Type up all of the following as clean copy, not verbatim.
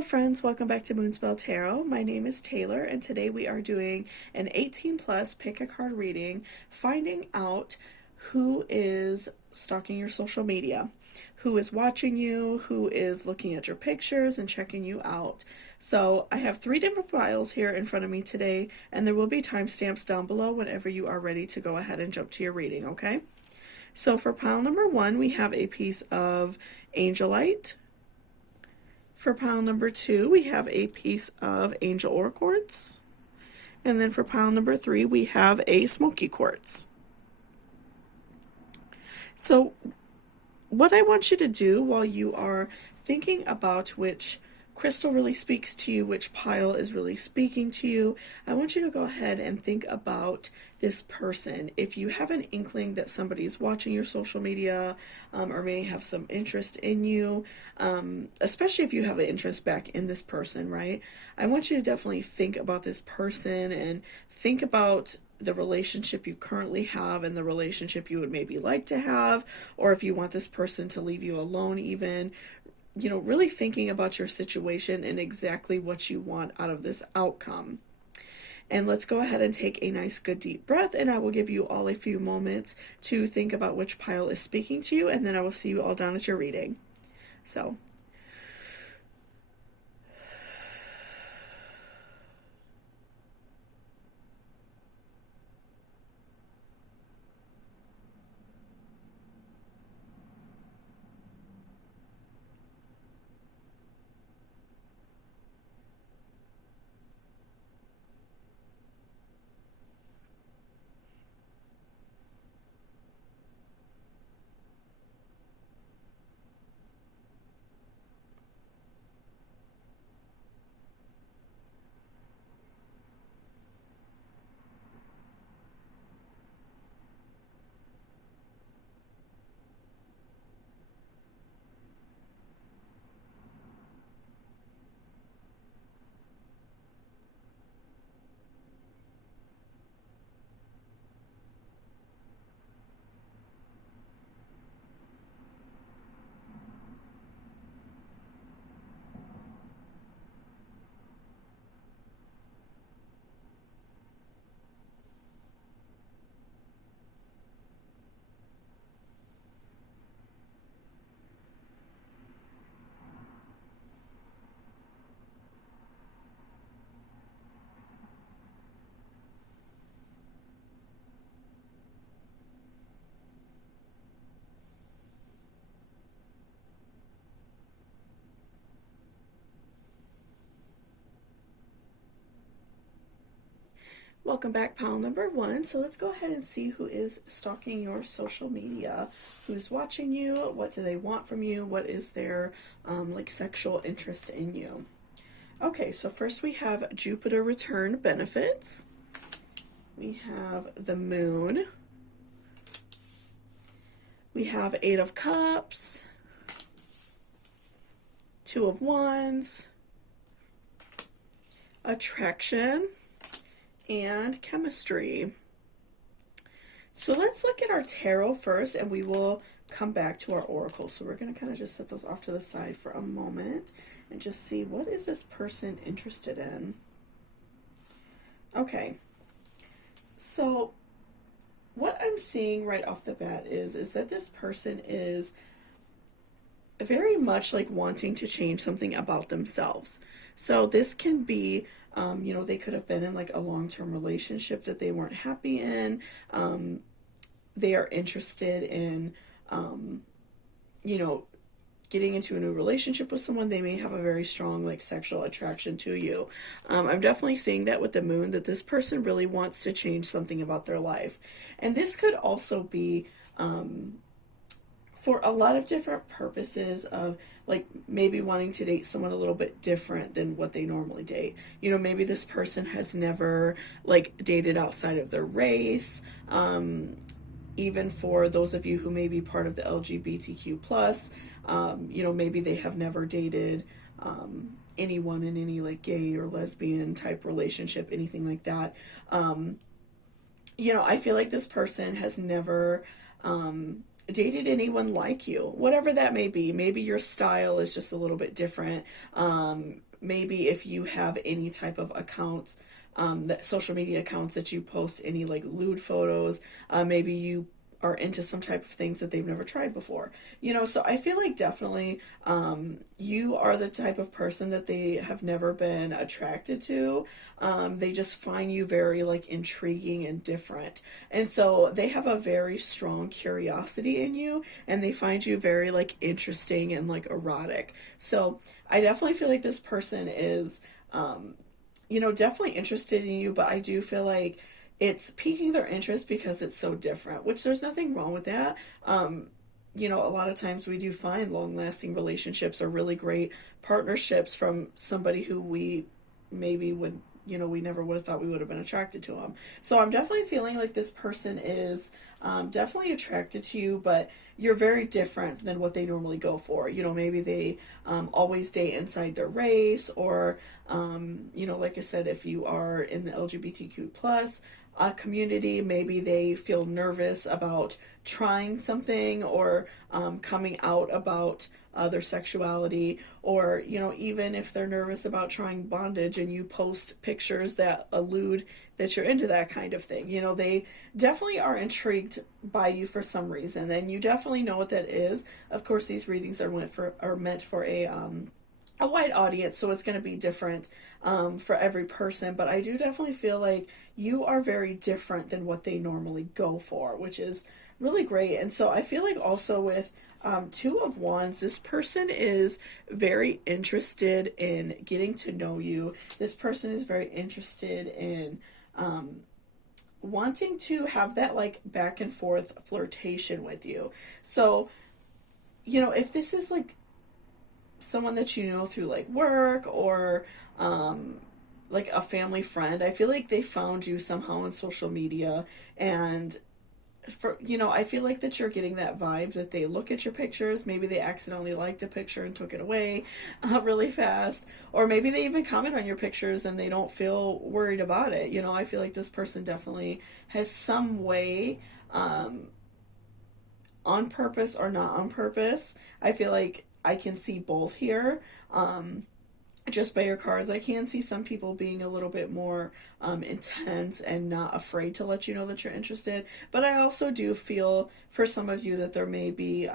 Hello friends, welcome back to Moonspell Tarot. My name is Taylor and today we are doing an 18 plus pick a card reading, finding out who is stalking your social media, who is watching you, who is looking at your pictures and checking you out. So I have 3 different piles here in front of me today, and there will be timestamps down below whenever you are ready to go ahead and jump to your reading, okay? So for pile number 1, we have a piece of Angelite. For pile number 2, we have a piece of Angel Ore Quartz. And then for pile number 3, we have a Smoky Quartz. So what I want you to do while you are thinking about which crystal really speaks to you, which pile is really speaking to you, I want you to go ahead and think about this person. If you have an inkling that somebody's watching your social media or may have some interest in you, especially if you have an interest back in this person, right? I want you to definitely think about this person and think about the relationship you currently have and the relationship you would maybe like to have, or if you want this person to leave you alone even. You know, really thinking about your situation and exactly what you want out of this outcome. And let's go ahead and take a nice good deep breath, and I will give you all a few moments to think about which pile is speaking to you, and then I will see you all down at your reading. So welcome back, pile number 1. So let's go ahead and see who is stalking your social media, who's watching you, what do they want from you, what is their like sexual interest in you. Okay, so first we have Jupiter return benefits. We have the moon. We have 8 of Cups, 2 of Wands, attraction, and chemistry. So let's look at our tarot first, and we will come back to our oracle. So we're going to kind of just set those off to the side for a moment and just see, what is this person interested in? Okay, so what I'm seeing right off the bat is that this person is very much like wanting to change something about themselves. So this can be, you know, they could have been in like a long-term relationship that they weren't happy in. They are interested in, you know, getting into a new relationship with someone. They may have a very strong like sexual attraction to you. I'm definitely seeing that with the moon, that this person really wants to change something about their life. And this could also be for a lot of different purposes of like maybe wanting to date someone a little bit different than what they normally date. You know, maybe this person has never like dated outside of their race. Even for those of you who may be part of the LGBTQ plus, you know, maybe they have never dated anyone in any like gay or lesbian type relationship, anything like that. You know, I feel like this person has never dated anyone like you, whatever that may be. Maybe your style is just a little bit different. maybe if you have any type of accounts, that social media accounts that you post any like lewd photos, maybe you are into some type of things that they've never tried before. So I feel like definitely you are the type of person that they have never been attracted to. They just find you very like intriguing and different. And so they have a very strong curiosity in you, and they find you very like interesting and like erotic. So I definitely feel like this person is definitely interested in you, but I do feel like it's piquing their interest because it's so different, which there's nothing wrong with that. A lot of times we do find long lasting relationships or really great partnerships from somebody who we maybe would, we never would have thought we would have been attracted to them. So I'm definitely feeling like this person is definitely attracted to you, but you're very different than what they normally go for. Maybe they always date inside their race, or, like I said, if you are in the LGBTQ plus community, maybe they feel nervous about trying something, or coming out about their sexuality, or even if they're nervous about trying bondage and you post pictures that allude that you're into that kind of thing, they definitely are intrigued by you for some reason, and you definitely know what that is. Of course, these readings are meant for a wide audience, so it's going to be different for every person, but I do definitely feel like you are very different than what they normally go for, which is really great. And so I feel like also with Two of Wands, this person is very interested in getting to know you. This person is very interested in wanting to have that like back and forth flirtation with you. So, if this is like someone that you know through like work, or like a family friend, I feel like they found you somehow on social media, and I feel like that you're getting that vibe that they look at your pictures, maybe they accidentally liked a picture and took it away really fast, or maybe they even comment on your pictures and they don't feel worried about it. I feel like this person definitely has some way, on purpose or not on purpose. I feel like I can see both here. Just by your cards, I can see some people being a little bit more intense and not afraid to let you know that you're interested. But I also do feel for some of you that there may be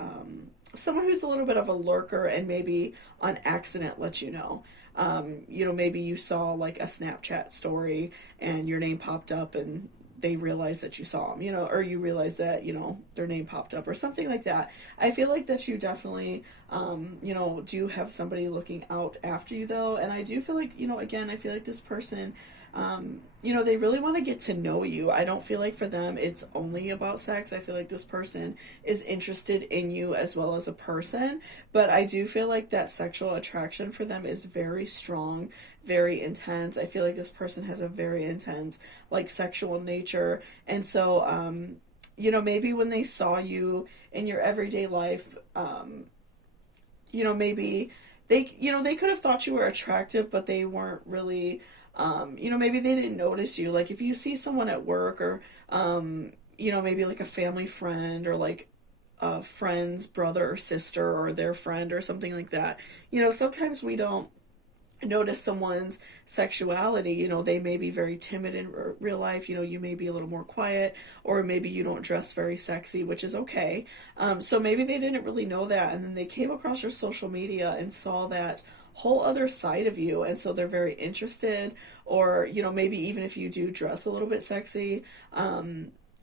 someone who's a little bit of a lurker and maybe on accident let you know. Maybe you saw like a Snapchat story and your name popped up and they realize that you saw them, or you realize that, their name popped up or something like that. I feel like that you definitely, do have somebody looking out after you though. And I do feel like, again, I feel like this person, they really want to get to know you. I don't feel like for them it's only about sex. I feel like this person is interested in you as well as a person, but I do feel like that sexual attraction for them is very strong, very intense. I feel like this person has a very intense like sexual nature, and so maybe when they saw you in your everyday life, maybe they could have thought you were attractive, but they weren't really, maybe they didn't notice you. Like if you see someone at work, or maybe like a family friend, or like a friend's brother or sister or their friend or something like that, sometimes we don't notice someone's sexuality. They may be very timid in real life, you may be a little more quiet, or maybe you don't dress very sexy, which is okay. So maybe they didn't really know that, and then they came across your social media and saw that whole other side of you, and so they're very interested. Or maybe even if you do dress a little bit sexy,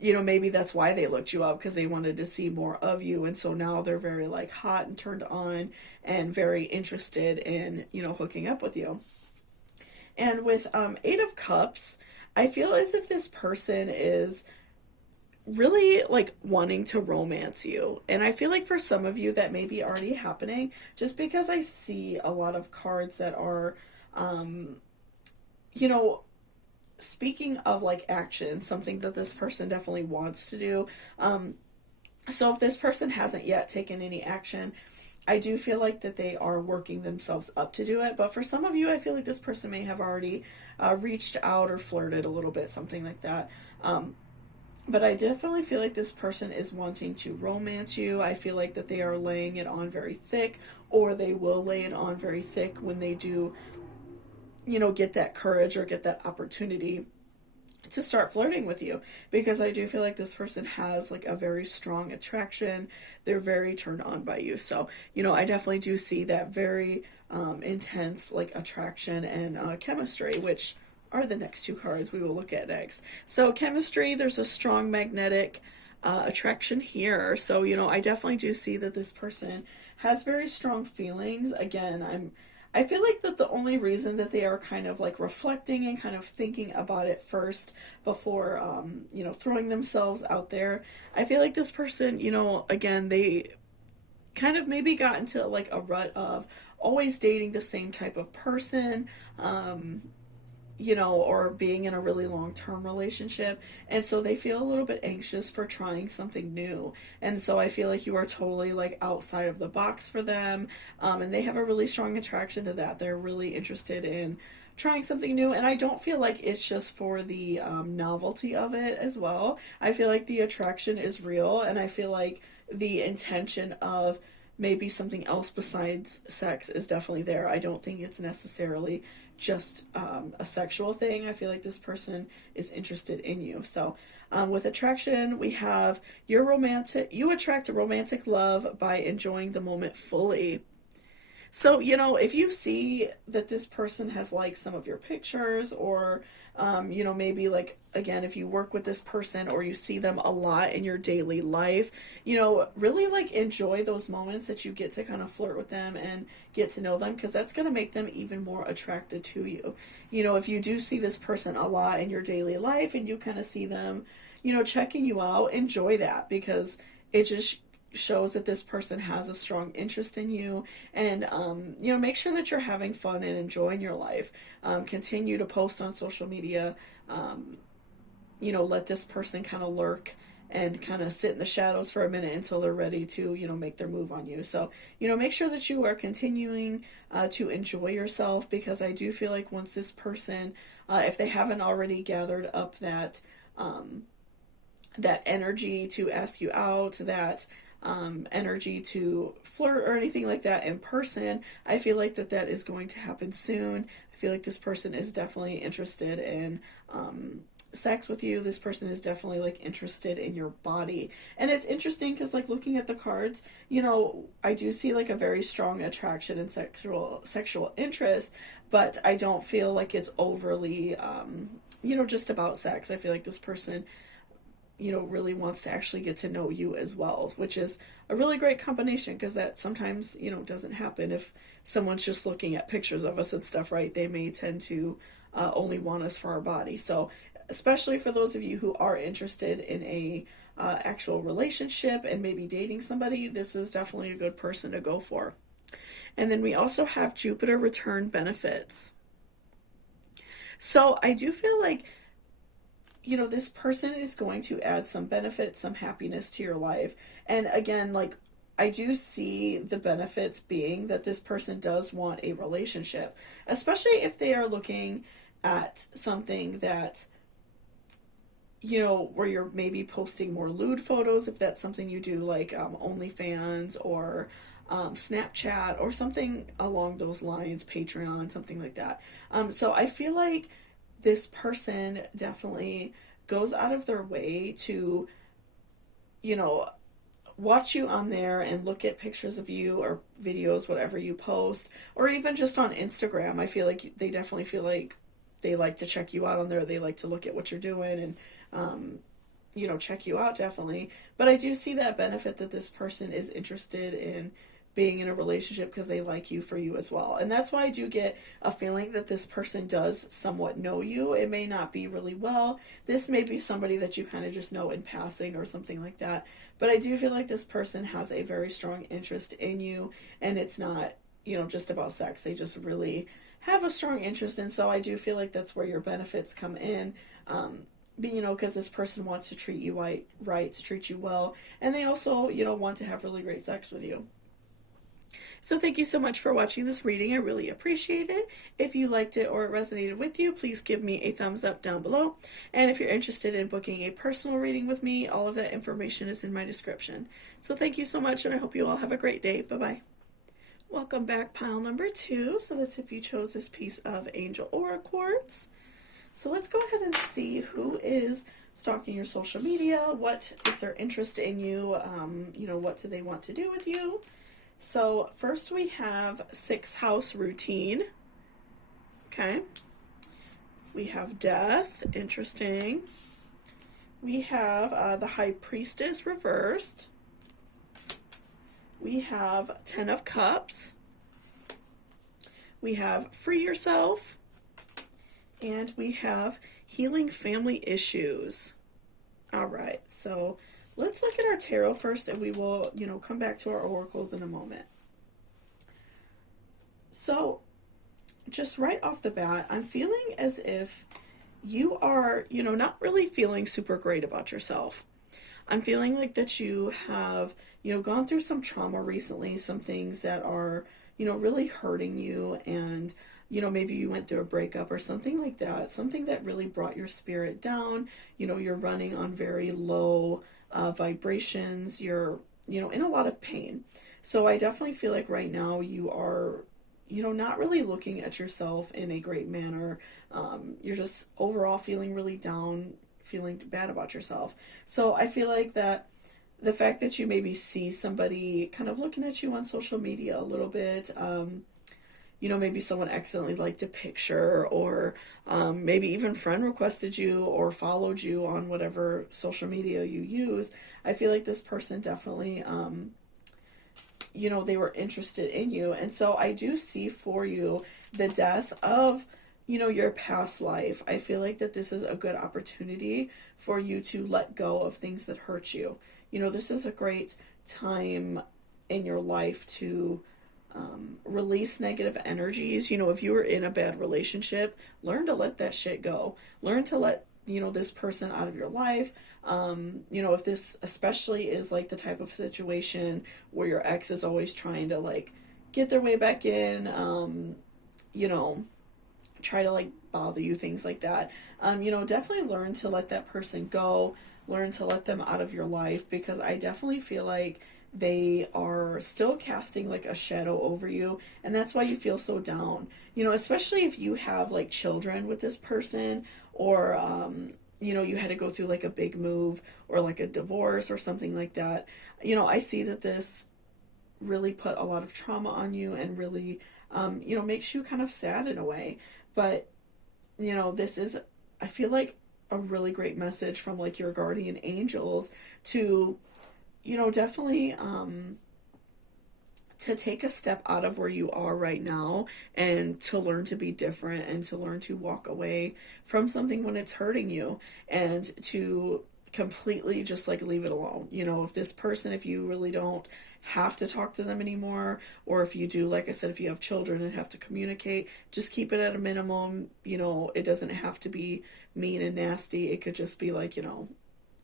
maybe that's why they looked you up, because they wanted to see more of you, and so now they're very like hot and turned on and very interested in hooking up with you. And with Eight of Cups, I feel as if this person is really like wanting to romance you, and I feel like for some of you that may be already happening, just because I see a lot of cards that are speaking of like action, something that this person definitely wants to do. So if this person hasn't yet taken any action, I do feel like that they are working themselves up to do it. But for some of you, I feel like this person may have already reached out or flirted a little bit, something like that. But I definitely feel like this person is wanting to romance you. I feel like that they are laying it on very thick, or they will lay it on very thick when they do get that courage or get that opportunity to start flirting with you, because I do feel like this person has like a very strong attraction. They're very turned on by you. So, I definitely do see that very intense like attraction and chemistry, which are the next two cards we will look at next. So, chemistry, there's a strong magnetic attraction here. So, I definitely do see that this person has very strong feelings. Again, I feel like that the only reason that they are kind of like reflecting and kind of thinking about it first before, throwing themselves out there, I feel like this person, again, they kind of maybe got into like a rut of always dating the same type of person, or being in a really long term relationship. And so they feel a little bit anxious for trying something new. And so I feel like you are totally like outside of the box for them. And they have a really strong attraction to that. They're really interested in trying something new. And I don't feel like it's just for the novelty of it as well. I feel like the attraction is real. And I feel like the intention of maybe something else besides sex is definitely there. I don't think it's necessarily just a sexual thing. I feel like this person is interested in you. So with attraction, we have you attract a romantic love by enjoying the moment fully. So, if you see that this person has liked some of your pictures, or, maybe like, again, if you work with this person or you see them a lot in your daily life, really like enjoy those moments that you get to kind of flirt with them and get to know them, because that's going to make them even more attracted to you. If you do see this person a lot in your daily life and you kind of see them, checking you out, enjoy that, because it just shows that this person has a strong interest in you. And make sure that you're having fun and enjoying your life. Continue to post on social media. Let this person kind of lurk and kind of sit in the shadows for a minute until they're ready to make their move on you. So make sure that you are continuing to enjoy yourself, because I do feel like once this person, if they haven't already gathered up that that energy to ask you out, that energy to flirt or anything like that in person, I feel like that is going to happen soon. I feel like this person is definitely interested in sex with you. This person is definitely like interested in your body. And it's interesting because like looking at the cards, I do see like a very strong attraction and sexual interest, but I don't feel like it's overly just about sex. I feel like this person really wants to actually get to know you as well, which is a really great combination, because that sometimes, doesn't happen if someone's just looking at pictures of us and stuff, right? They may tend to only want us for our body. So especially for those of you who are interested in a actual relationship and maybe dating somebody, this is definitely a good person to go for. And then we also have Jupiter return benefits. So I do feel like this person is going to add some benefit, some happiness to your life. And again, like, I do see the benefits being that this person does want a relationship, especially if they are looking at something that, where you're maybe posting more lewd photos, if that's something you do, like OnlyFans or Snapchat or something along those lines, Patreon, something like that. So I feel like this person definitely goes out of their way to, watch you on there and look at pictures of you or videos, whatever you post, or even just on Instagram. I feel like they definitely feel like they like to check you out on there. They like to look at what you're doing and, check you out, definitely. But I do see that benefit that this person is interested in being in a relationship because they like you for you as well. And that's why I do get a feeling that this person does somewhat know you. It may not be really well. This may be somebody that you kind of just know in passing or something like that. But I do feel like this person has a very strong interest in you, and it's not, just about sex. They just really have a strong interest. And so I do feel like that's where your benefits come in. Because this person wants to treat you right, to treat you well. And they also, want to have really great sex with you. So thank you so much for watching this reading. I really appreciate it. If you liked it or it resonated with you, please give me a thumbs up down below. And if you're interested in booking a personal reading with me, all of that information is in my description. So thank you so much, and I hope you all have a great day. Bye-bye. Welcome back, pile number 2. So that's if you chose this piece of Angel Aura Quartz. So let's go ahead and see who is stalking your social media. What is their interest in you? What do they want to do with you? So first we have 6th house routine. Okay. We have death. Interesting. We have the High Priestess reversed. We have 10 of Cups. We have Free Yourself. And we have Healing Family Issues. All right, so let's look at our tarot first, and we will, come back to our oracles in a moment. So, just right off the bat, I'm feeling as if you are, not really feeling super great about yourself. I'm feeling like that you have, gone through some trauma recently, some things that are, really hurting you, and, maybe you went through a breakup or something like that, something that really brought your spirit down. You're running on very low vibrations. You're, in a lot of pain. So I definitely feel like right now you are, not really looking at yourself in a great manner. You're just overall feeling really down, feeling bad about yourself. So I feel like that the fact that you maybe see somebody kind of looking at you on social media a little bit, maybe someone accidentally liked a picture, or maybe even friend requested you or followed you on whatever social media you use. I feel like this person definitely, they were interested in you. And so I do see for you the death of, your past life. I feel like that this is a good opportunity for you to let go of things that hurt you. This is a great time in your life to release negative energies. If you were in a bad relationship, learn to let that shit go. Learn to let, this person out of your life. If this especially is like the type of situation where your ex is always trying to like get their way back in, try to like bother you, things like that. Definitely learn to let that person go, learn to let them out of your life, because I definitely feel like they are still casting like a shadow over you, and that's why you feel so down. Especially if you have like children with this person, or you had to go through like a big move or like a divorce or something like that. I see that this really put a lot of trauma on you, and really makes you kind of sad in a way. But this is, I feel like, a really great message from like your guardian angels to definitely to take a step out of where you are right now, and to learn to be different, and to learn to walk away from something when it's hurting you, and to completely just like leave it alone. If this person, if you really don't have to talk to them anymore, or if you do, like I said, if you have children and have to communicate, just keep it at a minimum. It doesn't have to be mean and nasty. It could just be like,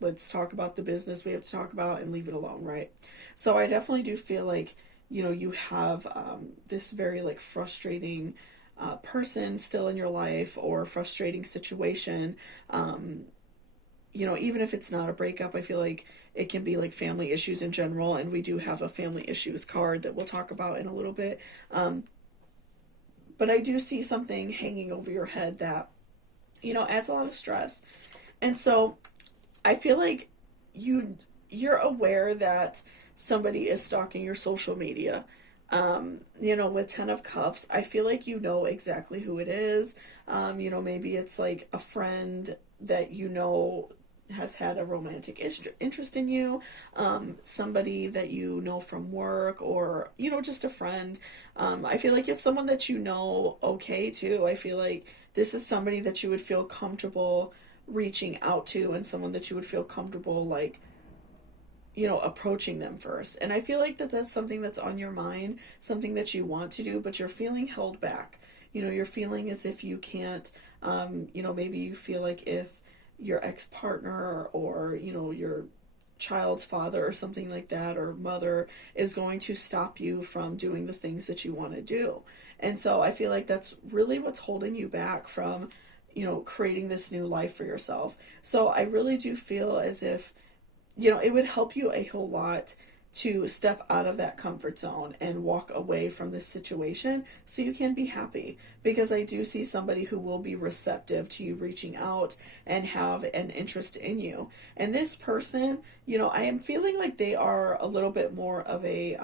let's talk about the business we have to talk about and leave it alone, right? So I definitely do feel like, you have this very like frustrating person still in your life, or frustrating situation. Even if it's not a breakup, I feel like it can be like family issues in general, and we do have a family issues card that we'll talk about in a little bit. But I do see something hanging over your head that, adds a lot of stress. And so I feel like you're aware that somebody is stalking your social media. With 10 of Cups, I feel like exactly who it is. Maybe it's like a friend that has had a romantic interest in you, somebody that from work, or just a friend. I feel like it's someone that okay too. I feel like this is somebody that you would feel comfortable reaching out to, and someone that you would feel comfortable like approaching them first. And I feel like that's something that's on your mind, something that you want to do, but you're feeling held back. You're feeling as if you can't, maybe you feel like if your ex-partner, or your child's father or something like that, or mother, is going to stop you from doing the things that you want to do. And so I feel like that's really what's holding you back from creating this new life for yourself. So I really do feel as if it would help you a whole lot to step out of that comfort zone and walk away from this situation so you can be happy. Because I do see somebody who will be receptive to you reaching out and have an interest in you. And this person, I am feeling like they are a little bit more of a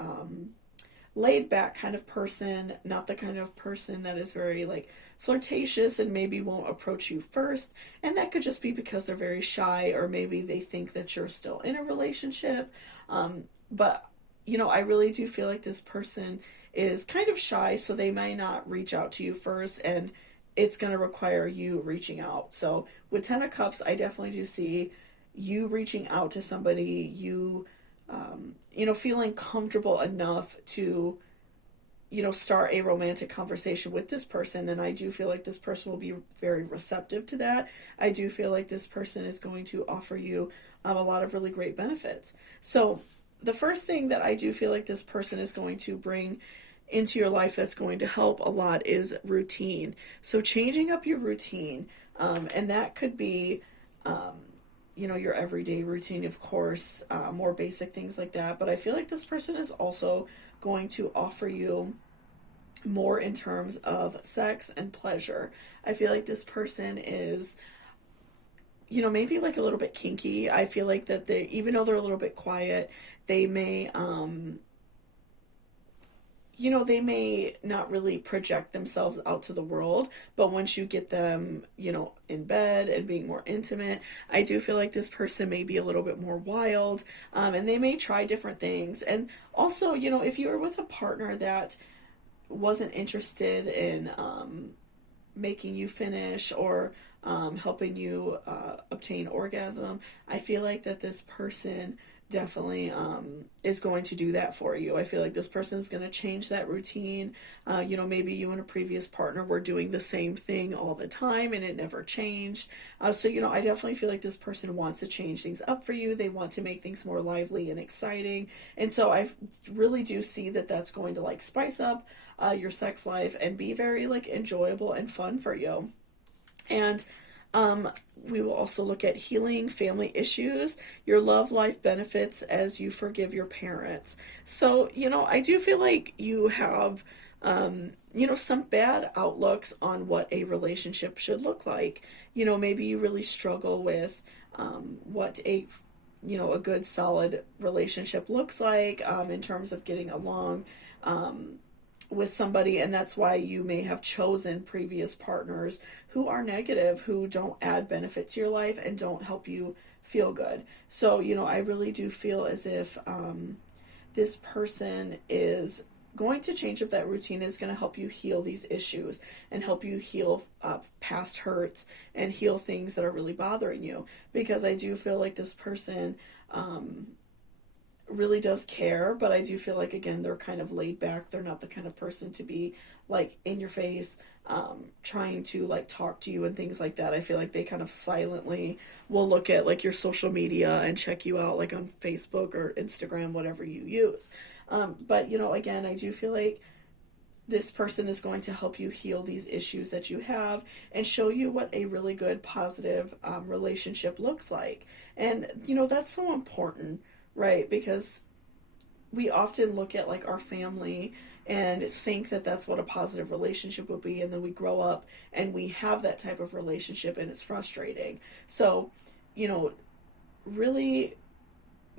laid back kind of person, not the kind of person that is very like flirtatious and maybe won't approach you first. And that could just be because they're very shy, or maybe they think that you're still in a relationship. But I really do feel like this person is kind of shy, so they may not reach out to you first, and it's going to require you reaching out. So with Ten of Cups, I definitely do see you reaching out to somebody, feeling comfortable enough to, start a romantic conversation with this person. And I do feel like this person will be very receptive to that. I do feel like this person is going to offer you a lot of really great benefits. So the first thing that I do feel like this person is going to bring into your life that's going to help a lot is routine. So changing up your routine, and that could be, your everyday routine, of course, more basic things like that. But I feel like this person is also going to offer you more in terms of sex and pleasure. I feel like this person is, maybe like a little bit kinky. I feel like that they, even though they're a little bit quiet, they may, they may not really project themselves out to the world, but once you get them, in bed and being more intimate, I do feel like this person may be a little bit more wild, and they may try different things. And also, if you were with a partner that wasn't interested in making you finish, or helping you obtain orgasm, I feel like that this person definitely is going to do that for you. I feel like this person is going to change that routine. Maybe you and a previous partner were doing the same thing all the time and it never changed. So I definitely feel like this person wants to change things up for you. They want to make things more lively and exciting. And so I really do see that that's going to like spice up your sex life and be very like enjoyable and fun for you. And we will also look at healing family issues, your love life benefits as you forgive your parents. So, I do feel like you have, some bad outlooks on what a relationship should look like. Maybe you really struggle with what a good solid relationship looks like in terms of getting along with somebody, and that's why you may have chosen previous partners who are negative, who don't add benefit to your life and don't help you feel good. So, I really do feel as if this person is going to change up that routine, is going to help you heal these issues and help you heal past hurts and heal things that are really bothering you. Because I do feel like this person really does care, but I do feel like, again, they're kind of laid back. They're not the kind of person to be like in your face, trying to like talk to you and things like that. I feel like they kind of silently will look at like your social media and check you out like on Facebook or Instagram, whatever you use. But again, I do feel like this person is going to help you heal these issues that you have and show you what a really good positive relationship looks like. And that's so important, right? Because we often look at like our family and think that that's what a positive relationship would be, and then we grow up and we have that type of relationship and it's frustrating. So, really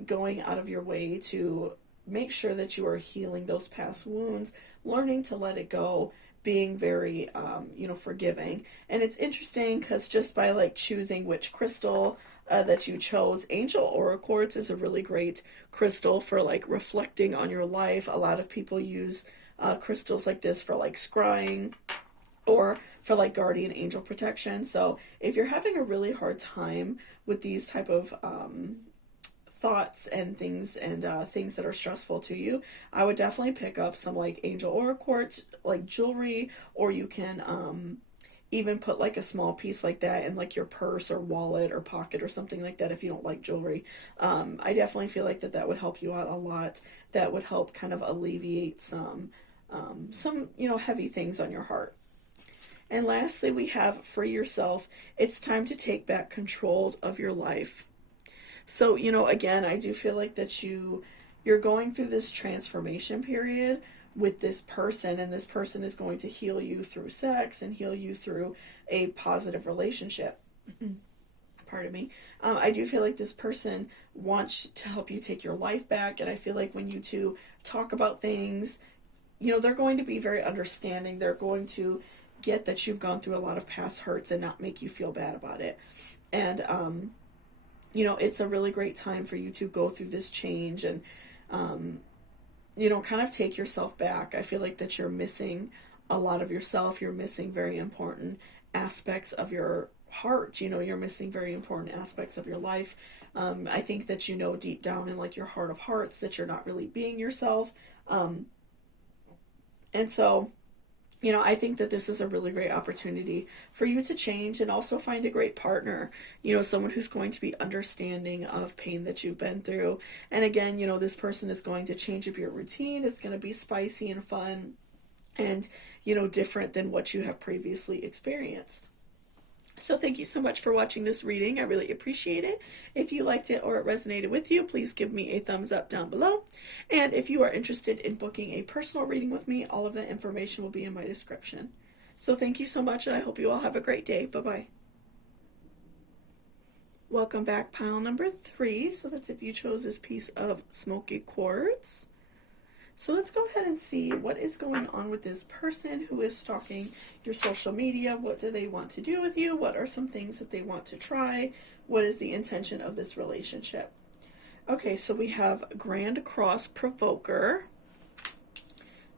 going out of your way to make sure that you are healing those past wounds, learning to let it go, being very, forgiving. And it's interesting because just by like choosing which crystal that you chose, Angel Aura Quartz is a really great crystal for like reflecting on your life. A lot of people use crystals like this for like scrying or for like guardian angel protection. So if you're having a really hard time with these type of thoughts and things that are stressful to you, I would definitely pick up some like Angel Aura Quartz like jewelry, or you can even put like a small piece like that in like your purse or wallet or pocket or something like that if you don't like jewelry. I definitely feel like that would help you out a lot. That would help kind of alleviate some heavy things on your heart. And lastly, we have free yourself. It's time to take back control of your life. So, again, I do feel like that you you're going through this transformation period with this person, and this person is going to heal you through sex and heal you through a positive relationship. Pardon me. I do feel like this person wants to help you take your life back, and I feel like when you two talk about things, you know, they're going to be very understanding. They're going to get that you've gone through a lot of past hurts and not make you feel bad about it. And, you know, it's a really great time for you to go through this change and, you know, kind of take yourself back. I feel like that you're missing a lot of yourself. You're missing very important aspects of your heart. You know, you're missing very important aspects of your life. I think that you know deep down in like your heart of hearts that you're not really being yourself. And so, you know, I think that this is a really great opportunity for you to change and also find a great partner, you know, someone who's going to be understanding of pain that you've been through. And again, you know, this person is going to change up your routine. It's going to be spicy and fun and, you know, different than what you have previously experienced. So thank you so much for watching this reading. I really appreciate it. If you liked it or it resonated with you, please give me a thumbs up down below. And if you are interested in booking a personal reading with me, all of that information will be in my description. So thank you so much, and I hope you all have a great day. Bye-bye. Welcome back, pile number 3. So that's if you chose this piece of smoky quartz. So let's go ahead and see what is going on with this person who is stalking your social media. What do they want to do with you? What are some things that they want to try? What is the intention of this relationship? Okay, so we have Grand Cross Provoker.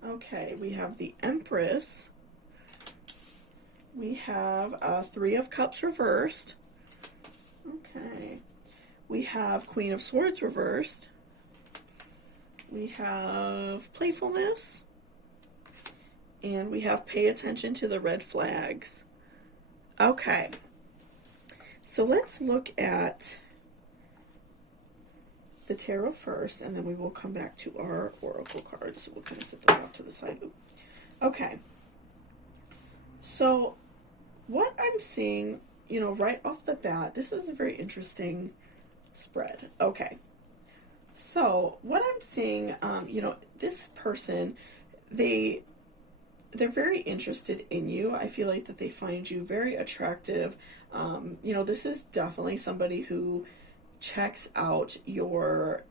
Okay, we have the Empress. We have Three of Cups reversed. Okay, we have Queen of Swords reversed. We have Playfulness, and we have Pay Attention to the Red Flags. Okay, so let's look at the tarot first, and then we will come back to our oracle cards. So we'll kind of set them off to the side. Okay, so what I'm seeing, you know, right off the bat, this is a very interesting spread. Okay. So what I'm seeing, you know, this person, they're very interested in you. I feel like that they find you very attractive. You know, this is definitely somebody who checks out your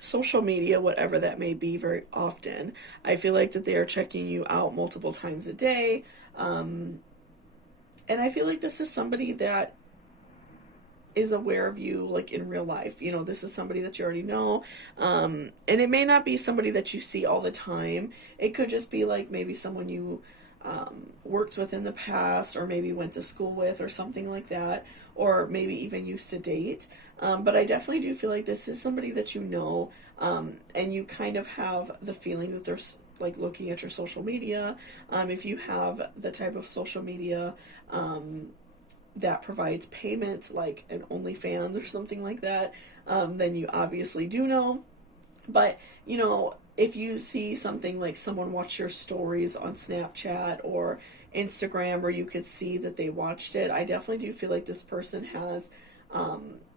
social media, whatever that may be, very often. I feel like that they are checking you out multiple times a day. And I feel like this is somebody that is aware of you, like in real life. You know, this is somebody that you already know, and it may not be somebody that you see all the time. It could just be like maybe someone you worked with in the past, or maybe went to school with, or something like that, or maybe even used to date. But I definitely do feel like this is somebody that you know, and you kind of have the feeling that they're like looking at your social media. If you have the type of social media that provides payment, like an OnlyFans or something like that, then you obviously do know. But, you know, if you see something like someone watch your stories on Snapchat or Instagram, where you could see that they watched it, I definitely do feel like this person has,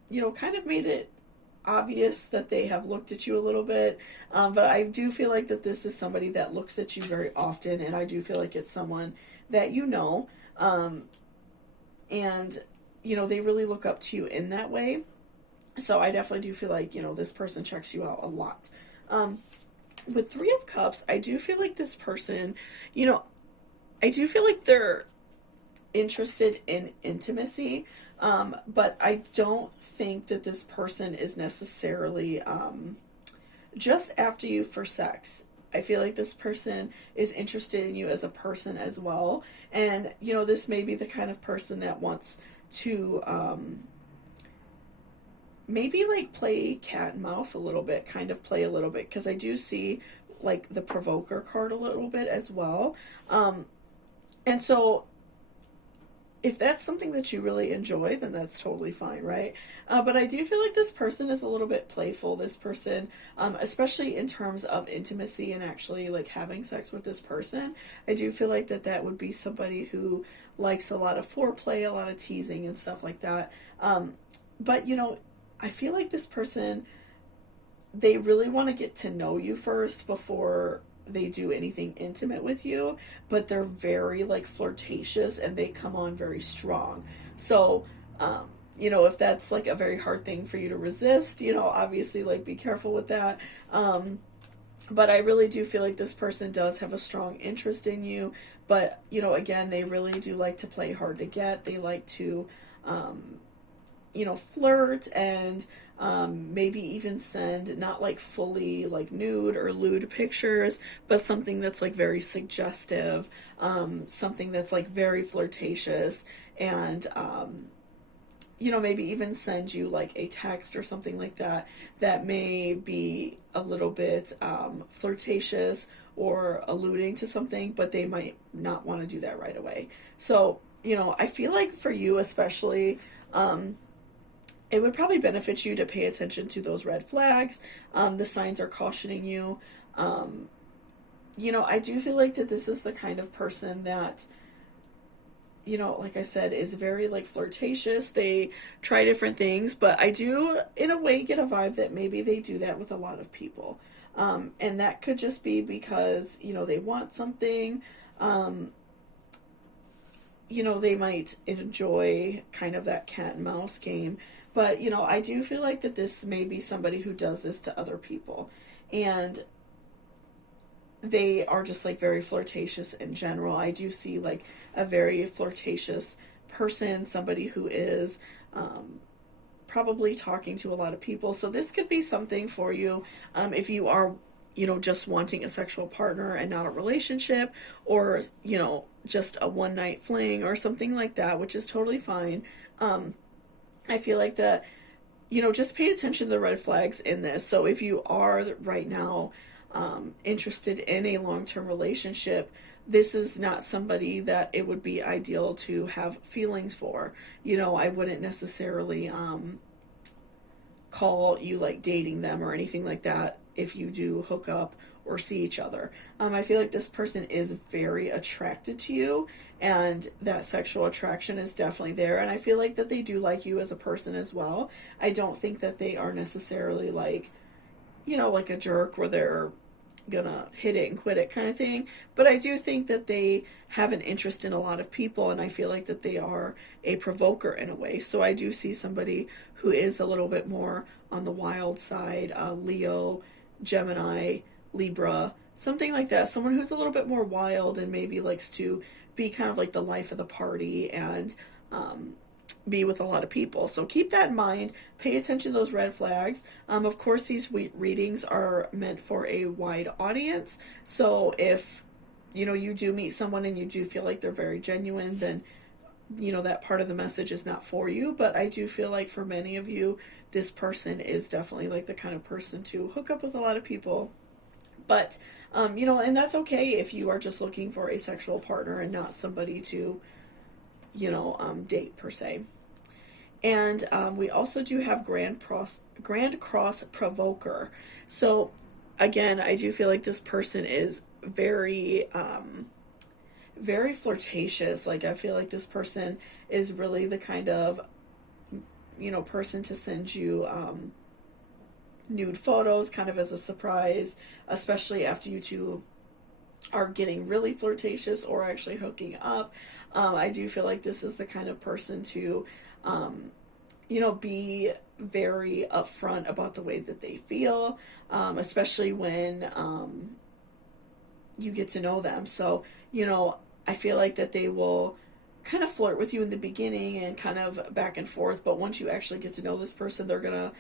you know, kind of made it obvious that they have looked at you a little bit. But I do feel like that this is somebody that looks at you very often, and I do feel like it's someone that you know. And, you know, they really look up to you in that way. So I definitely do feel like, you know, this person checks you out a lot. With Three of Cups, I do feel like this person, you know, I do feel like they're interested in intimacy, but I don't think that this person is necessarily just after you for sex. I feel like this person is interested in you as a person as well. And, you know, this may be the kind of person that wants to maybe like play cat and mouse a little bit, kind of play a little bit, because I do see like the Provoker card a little bit as well. And so if that's something that you really enjoy, then that's totally fine, right? But I do feel like this person is a little bit playful. This person, especially in terms of intimacy and actually like having sex with this person, I do feel like that would be somebody who likes a lot of foreplay, a lot of teasing and stuff like that. But, you know, I feel like this person they really want to get to know you first before they do anything intimate with you, but they're very like flirtatious and they come on very strong. So, if that's like a very hard thing for you to resist, obviously like be careful with that. But I really do feel like this person does have a strong interest in you. But, again, they really do like to play hard to get. They like to, flirt and maybe even send not like fully like nude or lewd pictures, but something that's like very suggestive, something that's like very flirtatious, and maybe even send you like a text or something like that that may be a little bit flirtatious or alluding to something, but they might not want to do that right away. So, I feel like for you especially, it would probably benefit you to pay attention to those red flags. The signs are cautioning you. I do feel like that this is the kind of person that, like I said, is very like flirtatious. They try different things, but I do in a way get a vibe that maybe they do that with a lot of people. And that could just be because, they want something. They might enjoy kind of that cat and mouse game. But, I do feel like that this may be somebody who does this to other people. And they are just like very flirtatious in general. I do see like a very flirtatious person, somebody who is probably talking to a lot of people. So this could be something for you if you are, just wanting a sexual partner and not a relationship, or, just a one night fling or something like that, which is totally fine. I feel like that, just pay attention to the red flags in this. So if you are right now interested in a long-term relationship, this is not somebody that it would be ideal to have feelings for. I wouldn't necessarily call you like dating them or anything like that if you do hook up or see each other. I feel like this person is very attracted to you, and that sexual attraction is definitely there, and I feel like that they do like you as a person as well. I don't think that they are necessarily like, like a jerk where they're gonna hit it and quit it kind of thing, but I do think that they have an interest in a lot of people, and I feel like that they are a provoker in a way. So I do see somebody who is a little bit more on the wild side, Leo, Gemini, Libra, something like that. Someone who's a little bit more wild and maybe likes to be kind of like the life of the party and be with a lot of people. So keep that in mind. Pay attention to those red flags. Of course, these readings are meant for a wide audience. So if, you do meet someone and you do feel like they're very genuine, then, that part of the message is not for you. But I do feel like for many of you, this person is definitely like the kind of person to hook up with a lot of people. But, and that's okay if you are just looking for a sexual partner and not somebody to, date per se. And we also do have Grand Cross Provoker. So again, I do feel like this person is very, very flirtatious. Like I feel like this person is really the kind of, person to send you nude photos kind of as a surprise, especially after you two are getting really flirtatious or actually hooking up. I do feel like this is the kind of person to, be very upfront about the way that they feel, especially when you get to know them. So, I feel like that they will kind of flirt with you in the beginning and kind of back and forth, but once you actually get to know this person, they're gonna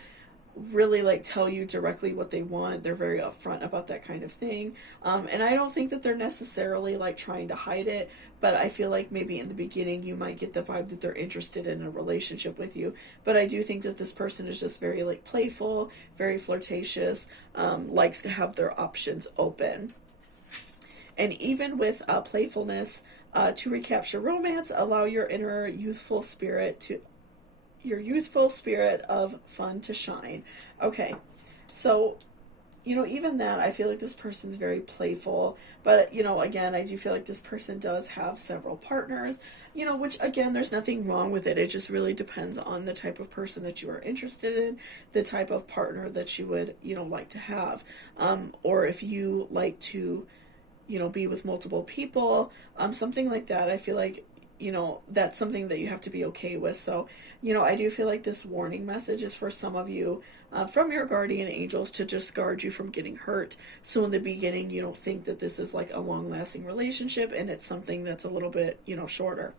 really like tell you directly what they want. They're very upfront about that kind of thing. And I don't think that they're necessarily like trying to hide it, but I feel like maybe in the beginning you might get the vibe that they're interested in a relationship with you. But I do think that this person is just very like playful, very flirtatious, likes to have their options open. And even with playfulness, to recapture romance, allow your inner youthful spirit of fun to shine. Okay, so you know, even that, I feel like this person's very playful. But, you know, again, I do feel like this person does have several partners, you know, which, again, there's nothing wrong with it. It just really depends on the type of person that you are interested in, the type of partner that you would, you know, like to have. Or if you like to, you know, be with multiple people, something like that. I feel like, you know, that's something that you have to be okay with. So, you know, I do feel like this warning message is for some of you from your guardian angels to just guard you from getting hurt. So in the beginning, you don't think that this is like a long lasting relationship, and it's something that's a little bit, you know, shorter.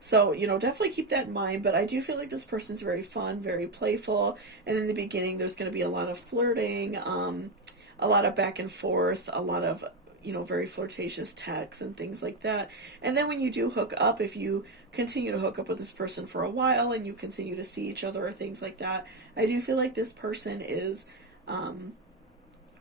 So, you know, definitely keep that in mind. But I do feel like this person's very fun, very playful. And in the beginning, there's going to be a lot of flirting, a lot of back and forth, a lot of, you know, very flirtatious texts and things like that. And then when you do hook up, if you continue to hook up with this person for a while and you continue to see each other or things like that, I do feel like this person is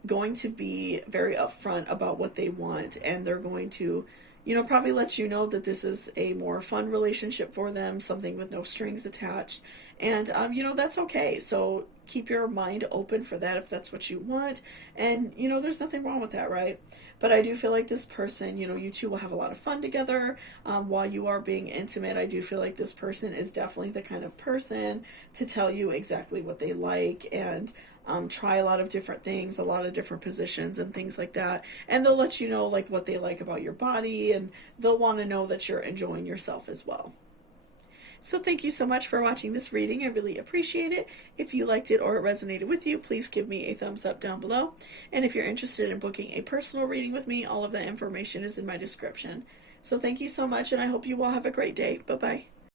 going to be very upfront about what they want, and they're going to, you know, probably let you know that this is a more fun relationship for them, something with no strings attached. And, you know, that's okay. So keep your mind open for that if that's what you want. And, you know, there's nothing wrong with that, right? But I do feel like this person, you know, you two will have a lot of fun together while you are being intimate. I do feel like this person is definitely the kind of person to tell you exactly what they like, and try a lot of different things, a lot of different positions and things like that. And they'll let you know like what they like about your body, and they'll want to know that you're enjoying yourself as well. So thank you so much for watching this reading. I really appreciate it. If you liked it or it resonated with you, please give me a thumbs up down below. And if you're interested in booking a personal reading with me, all of that information is in my description. So thank you so much, and I hope you all have a great day. Bye-bye.